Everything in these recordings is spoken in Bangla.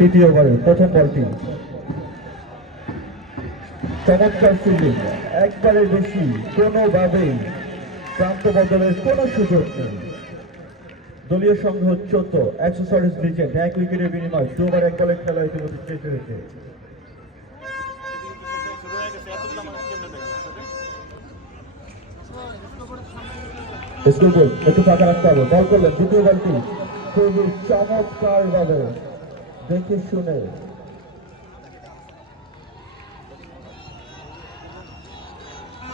তৃতীয় ওভারে প্রথম বলটি চমৎকার ফিল্ডিং, একবারের বেশি কোনোভাবেই প্রান্ত বদলের কোনো সুযোগ নেই। দলীয় সংগ্রহ 14, অ্যাক্সেসরিজ লিজেন্ড, 1 উইকেটের বিনিময়ে 2 ওভার 1 বলের খেলা ইতিমধ্যে শেষ হয়েছে। একটু ফাঁকা রাখতে হবে। বল করলেন দ্বিতীয় বলটি খুবই চমৎকার ভাবে দেখে শুনে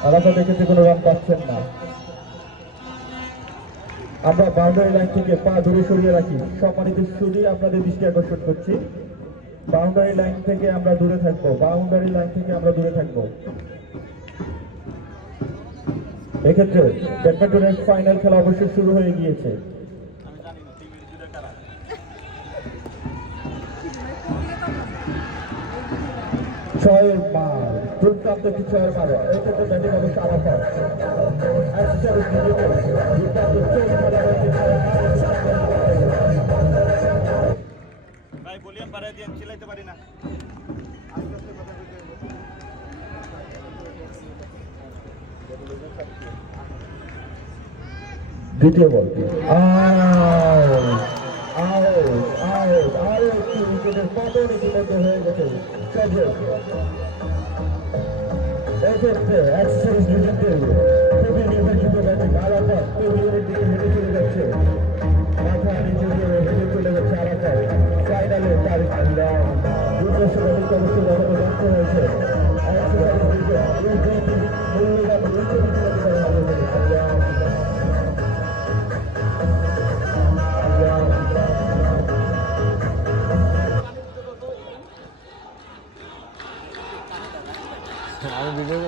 আলাদা দেখেছে, কোনো রান পাচ্ছেন না। আমরা বাউন্ডারি লাইন থেকে পা দূরে সরিয়ে রাখি। সম্মানিত সুধী, আপনাদের দৃষ্টি আকর্ষণ করছি, বাউন্ডারি লাইন থেকে আমরা দূরে থাকবো, বাউন্ডারি লাইন থেকে আমরা দূরে থাকবো। এক্ষেত্রে ব্যাডমিন্টনের ফাইনাল খেলা অবশ্যই শুরু হয়ে গিয়েছে। ছয়ের মার, দুর্দান্ত একটি ছয়ের মার। এক্ষেত্রে ব্যাটিং অবশ্য আরাফাত। ভাই ভলিউম বাড়াই দিয়ে চিল্লাইতে পারি না। দ্বিতীয় বল, আরো একটি উইকেটের পতন ইতিমধ্যে হয়ে গেছে। এক্ষেত্রে অ্যাক্সেসরিজ লিজেন্ডের খুবই নির্বাচিত ব্যাটিং আরাফাত পেভিলিয়নের দিকে হেঁটে চলে যাচ্ছে, মাথা নিচে দিয়ে হেঁটে চলে যাচ্ছে আরাফাত। ফাইনালে তার দুর্দশ ব্যাটিং অবশ্যই ব্যর্থ হয়েছে। অ্যাক্সেসরিজ লিজেন্ড এই দুইটি মূল্যবান উইকেট আমি ভিডিও